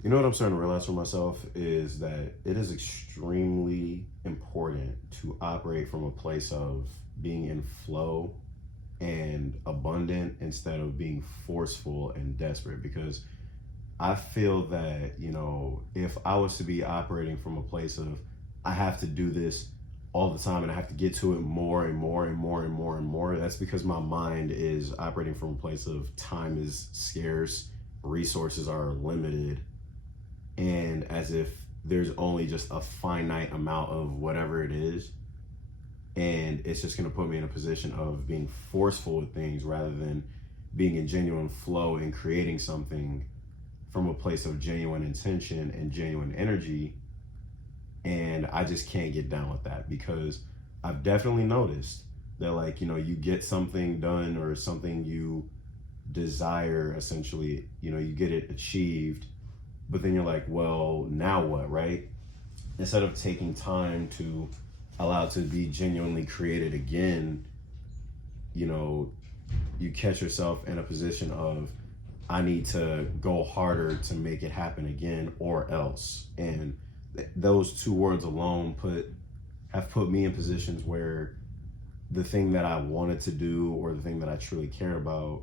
You know what I'm starting to realize for myself is that it is extremely important to operate from a place of being in flow and abundant instead of being forceful and desperate. Because I feel that, if I was to be operating from a place of I have to do this all the time and I have to get to it more and more and more and more and more, that's because my mind is operating from a place of time is scarce, resources are limited, and as if there's only just a finite amount of whatever it is, and it's just going to put me in a position of being forceful with things rather than being in genuine flow and creating something from a place of genuine intention and genuine energy. And I just can't get down with that, because I've definitely noticed that, like, you get something done or something you desire, essentially, you get it achieved, but then you're like, well, now what, right? Instead of taking time to allow it to be genuinely created again, you catch yourself in a position of, I need to go harder to make it happen again, or else. And those two words alone have put me in positions where the thing that I wanted to do or the thing that I truly care about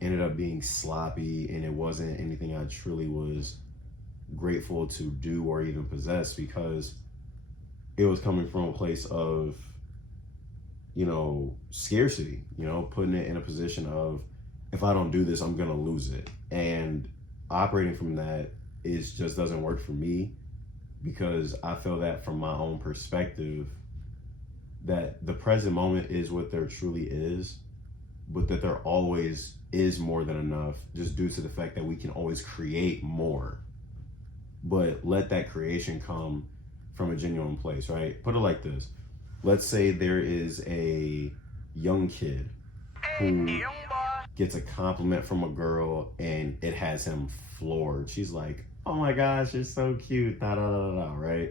ended up being sloppy, and it wasn't anything I truly was grateful to do or even possess, because it was coming from a place of scarcity, putting it in a position of, if I don't do this, I'm gonna lose it. And operating from that just doesn't work for me, because I feel that from my own perspective, that the present moment is what there truly is, but that there always is more than enough, just due to the fact that we can always create more. But let that creation come from a genuine place, right? Put it like this. Let's say there is a young kid who gets a compliment from a girl and it has him floored. She's like, oh my gosh, you're so cute, da da da da, right?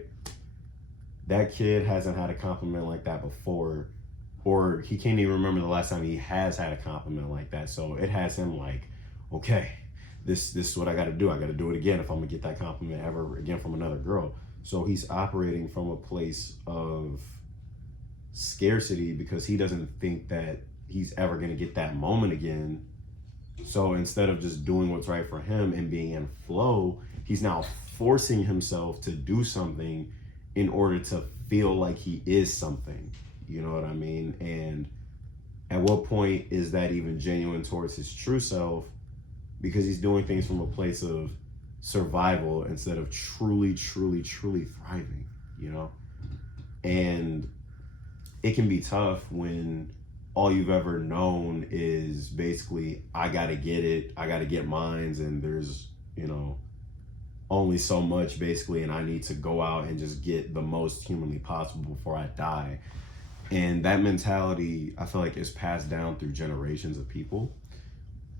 That kid hasn't had a compliment like that before, or he can't even remember the last time he has had a compliment like that. So it has him like, okay, this is what I got to do. I got to do it again if I'm gonna get that compliment ever again from another girl. So he's operating from a place of scarcity, because he doesn't think that he's ever gonna get that moment again. So instead of just doing what's right for him and being in flow, he's now forcing himself to do something in order to feel like he is something. You know what I mean? And at what point is that even genuine towards his true self? Because he's doing things from a place of survival instead of truly, truly, truly thriving, And it can be tough when all you've ever known is basically, I gotta get it, I gotta get mines, and there's, only so much basically, and I need to go out and just get the most humanly possible before I die. And that mentality, I feel like, is passed down through generations of people.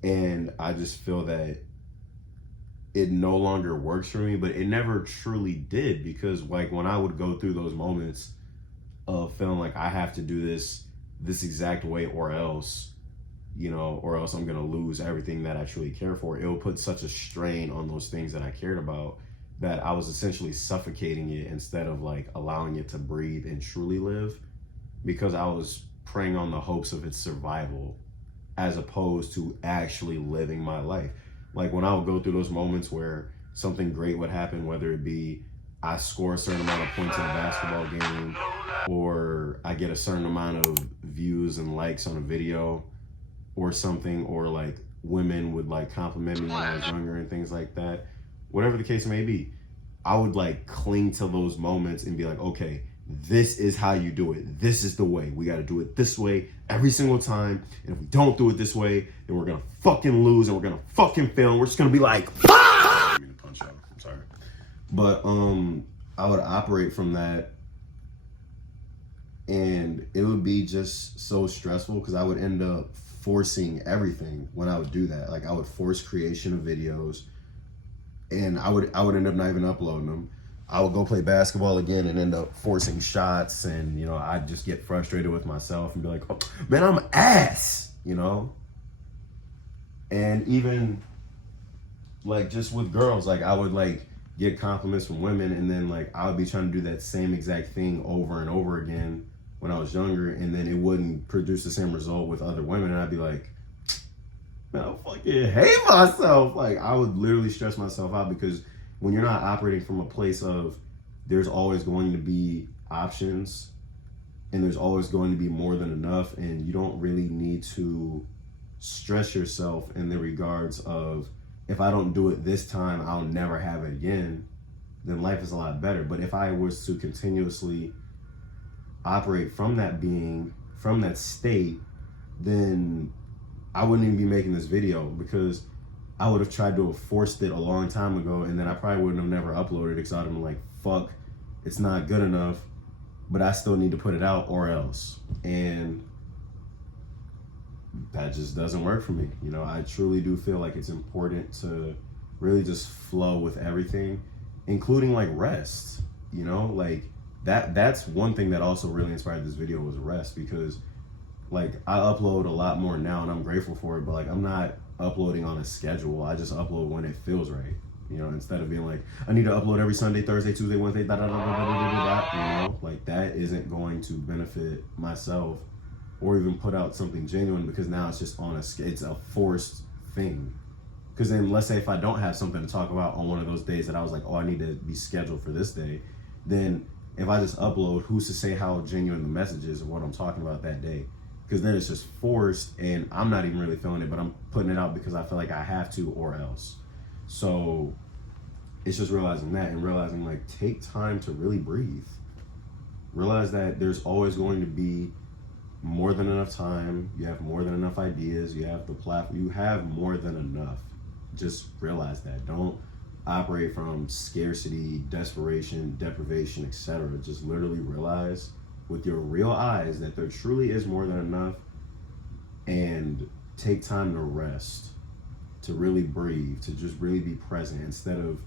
And I just feel that it no longer works for me, but it never truly did, because like when I would go through those moments of feeling like I have to do this exact way, or else I'm gonna lose everything that I truly care for, it would put such a strain on those things that I cared about, that I was essentially suffocating it instead of like allowing it to breathe and truly live, because I was preying on the hopes of its survival as opposed to actually living my life. Like when I would go through those moments where something great would happen, whether it be I score a certain amount of points in a basketball game, or I get a certain amount of views and likes on a video or something, or like women would like compliment me when I was younger and things like that, whatever the case may be, I would like cling to those moments and be like, okay, this is how you do it. This is the way. We got to do it this way every single time. And if we don't do it this way, then we're going to fucking lose and we're going to fucking fail. And we're just going to be like, ah! I'm going to punch out. I'm sorry. But I would operate from that, and it would be just so stressful, because I would end up forcing everything when I would do that. Like I would force creation of videos, and I would end up not even uploading them. I would go play basketball again and end up forcing shots, and I'd just get frustrated with myself and be like, oh man, I'm ass, And even like just with girls, like I would like get compliments from women, and then like I would be trying to do that same exact thing over and over again when I was younger, and then it wouldn't produce the same result with other women, and I'd be like, man, I fucking hate myself. Like I would literally stress myself out, because when you're not operating from a place of there's always going to be options and there's always going to be more than enough, and you don't really need to stress yourself in the regards of, if I don't do it this time, I'll never have it again, then life is a lot better. But if I was to continuously operate from that being, from that state, then I wouldn't even be making this video, because I would have tried to have forced it a long time ago, and then I probably wouldn't have never uploaded it, because I would have been like, fuck, it's not good enough, but I still need to put it out or else. And that just doesn't work for me. You know, I truly do feel like it's important to really just flow with everything, including like rest. You know, like that's one thing that also really inspired this video, was rest, because like I upload a lot more now and I'm grateful for it, but like I'm not uploading on a schedule. I just upload when it feels right. You know, instead of being like, I need to upload every Sunday, Thursday, Tuesday, Wednesday, da da da da da da da da. You know, like that isn't going to benefit myself or even put out something genuine, because now it's just on it's a forced thing. Because then let's say if I don't have something to talk about on one of those days that I was like, oh, I need to be scheduled for this day, then if I just upload, who's to say how genuine the message is of what I'm talking about that day? Because then it's just forced and I'm not even really feeling it, but I'm putting it out because I feel like I have to or else. So it's just realizing that, and realizing like, take time to really breathe. Realize that there's always going to be more than enough time. You have more than enough ideas. You have the platform. You have more than enough. Just realize that. Don't operate from scarcity, desperation, deprivation, etc. Just literally realize with your real eyes that there truly is more than enough, and take time to rest, to really breathe, to just really be present, instead of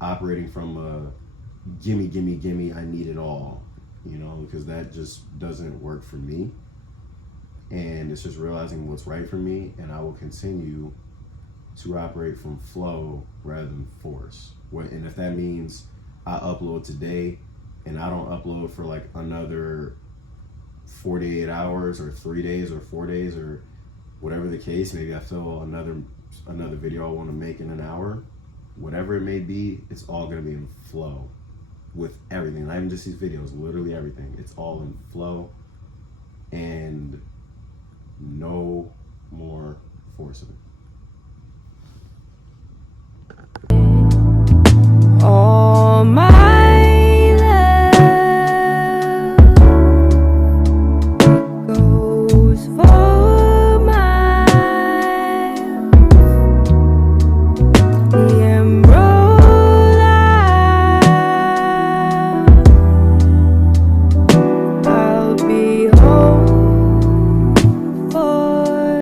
operating from a gimme, gimme, gimme, I need it all, you know, because that just doesn't work for me. And it's just realizing what's right for me, and I will continue to operate from flow rather than force. And if that means I upload today and I don't upload for like another 48 hours or 3 days or 4 days or whatever the case, maybe I feel another video I want to make in an hour, whatever it may be, it's all going to be in flow with everything. Not even just these videos, literally everything. It's all in flow, and no more forcing.